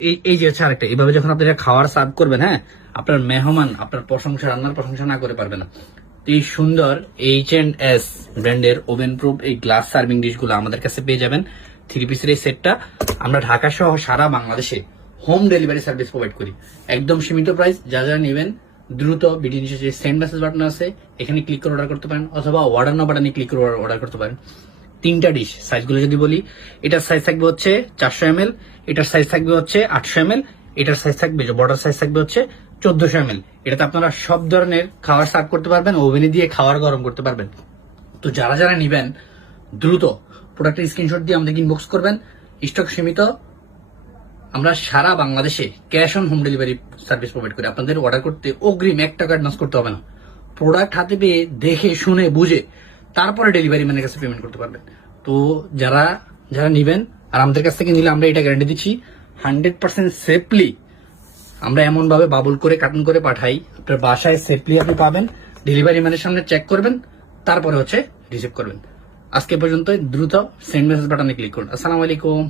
এই যে হচ্ছে আরেকটা, এইভাবে যখন আপনি এটা খাওয়ার সার্ভ করবেন, হ্যাঁ, আপনার মেহমান আপনার প্রশংসা, রান্নার প্রশংসা না করে পারবে না। তো এই সুন্দর H&S ব্র্যান্ডের ওভেন প্রুফ এই গ্লাস সার্ভিং ডিশগুলো আমাদের কাছে পেয়ে যাবেন। 3 পিসের এই সেটটা আমরা ঢাকা সহ সারা বাংলাদেশে হোম ডেলিভারি সার্ভিস প্রোভাইড করি। একদম সীমিত প্রাইস। যা যা নেবেন দ্রুত ভিডিও নিচে যে সেন্ড মেসেজ বাটন আছে এখানে ক্লিক করে অর্ডার করতে পারেন, অথবা অর্ডার নাও বাটনে ক্লিক করে অর্ডার করতে পারেন। 3টা ডিশ সাইজগুলো যদি বলি, এটার সাইজ থাকবে হচ্ছে 400 ml, এটার সাইজ থাকবে হচ্ছে 800 ml, এটার সাইজ থাকবে যে বর্ডার সাইজ থাকবে হচ্ছে 1400 ml। এটাতে আপনারা সব ধরনের খাবার সার্ভ করতে পারবেন, ওভেনে দিয়ে খাবার গরম করতে পারবেন। তো যারা যারা নিবেন দ্রুত প্রোডাক্টের স্ক্রিনশট দিয়ে আমাদের ইনবক্স করবেন। স্টক সীমিত। আমরা সারা বাংলাদেশে cash on home delivery service provide করি। আপনাদের অর্ডার করতে অগ্রিম 1 টাকা অ্যাডভান্স করতে হবে না। প্রোডাক্ট হাতে পেয়ে দেখে শুনে বুঝে তারপরে ডেলিভারি ম্যানের কাছে পেমেন্ট করতে পারবেন। তো যারা যারা নিবেন আর আমাদের কাছ থেকে নিলে আমরা এটা গ্যারান্টি দিচ্ছি 100% সেফলি আমরা এমন ভাবে বাবুল করে কার্টুন করে পাঠাই, আপনার বাসায় সেফলি আপনি পাবেন। ডেলিভারি ম্যানের সামনে চেক করবেন, তারপরে হচ্ছে রিসিভ করবেন। আজকে পর্যন্ত দ্রুত সেন্ড মেসেজ বাটনে ক্লিক করুন। আসসালামু আলাইকুম।